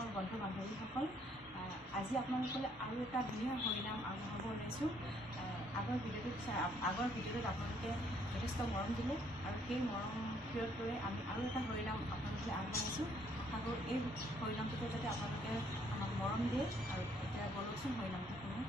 মোৰ বন্ধু বান্ধৱীসকল, আজি আপোনালোকলৈ আৰু এটা ধুনীয়া হৰিনাম আগবঢ়াব ওলাইছোঁ। আগৰ ভিডিঅ'টোত আপোনালোকে যথেষ্ট মৰম দিলে আৰু সেই মৰম ফেৰত লৈ আমি আৰু এটা হৰিনাম আপোনালোকলৈ আগবঢ়াইছোঁ। আৰু এই হৰিনামটোতে যাতে আপোনালোকে আমাক মৰম দিয়ে আৰু এতিয়া বলকচোন হৰিনামটো শুনো।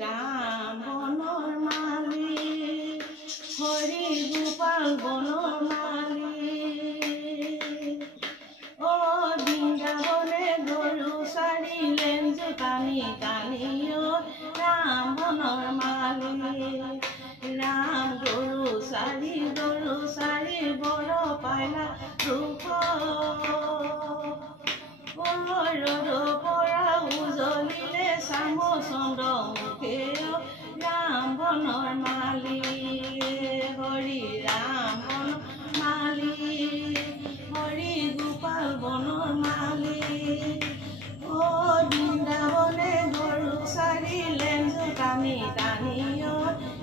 ৰাম বনৰ মালি হৰি গোপাল বনৰ মালি ও বৃন্দাবনে গৰু চাৰিলেন টানি টানি ও ৰাম বনৰ মালি ৰাম গৰু চাৰি বৰ পাইলা ৰূপ পৰা উজলিলে শ্যাম চন্দ্ৰ মুখে ৰাম বনৰ মালি হৰি ৰাম বনৰ মালি হৰি গোপাল বনৰ মালি ও বৃন্দাবনে গৰু চাৰিলেন টানি টানি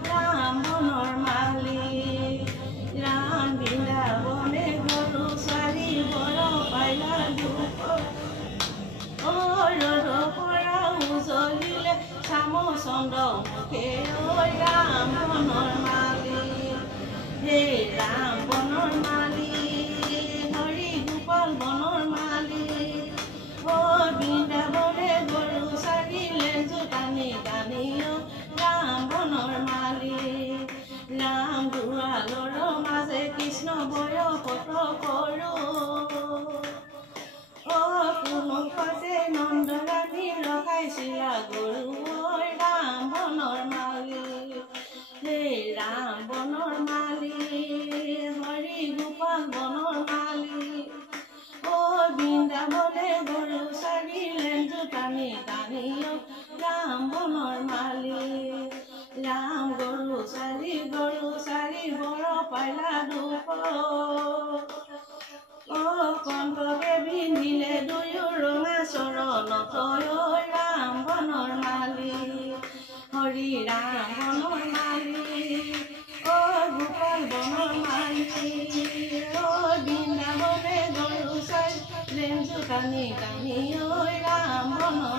ৰাম বনৰ মালি ৰাম বৃন্দাবনে গৰু চাৰি বৰ পাইলা পৰা উজলিলে শ্যাম চন্দ্ৰ মুখে ৰাম বনৰ মালি হে ৰাম বনৰ মালি হৰি গোপাল বনৰ মালি ও বৃন্দাবনে গৰু চাৰিলেন টানি টানি ৰাম বনৰ মালি ৰাম দুৱালৰ মাজে কৃষ্ণ বয়সত কৰো কোনো পাতে নন্দৰাণী ৰখাইছিলা গৰু ৰাম বনৰ মালি হে ৰাম বনৰ মালি হৰি গোপাল বনৰ মালি ও বৃন্দাবনে গৰু চাৰিলেন টানি টানি ৰাম বনৰ মালি ৰাম গৰু চাৰি বৰ পাইলা ৰূপ কণ্ঠকে পিন্ধিলে দুয়ো ৰঙা চৰণত ৰাম বনৰ মালি হৰি ৰাম বনৰ মালি ও গোপাল বনৰ মালি ও বৃন্দাবনে গৰু চাৰিলেন টানি টানি ৰাম বনৰ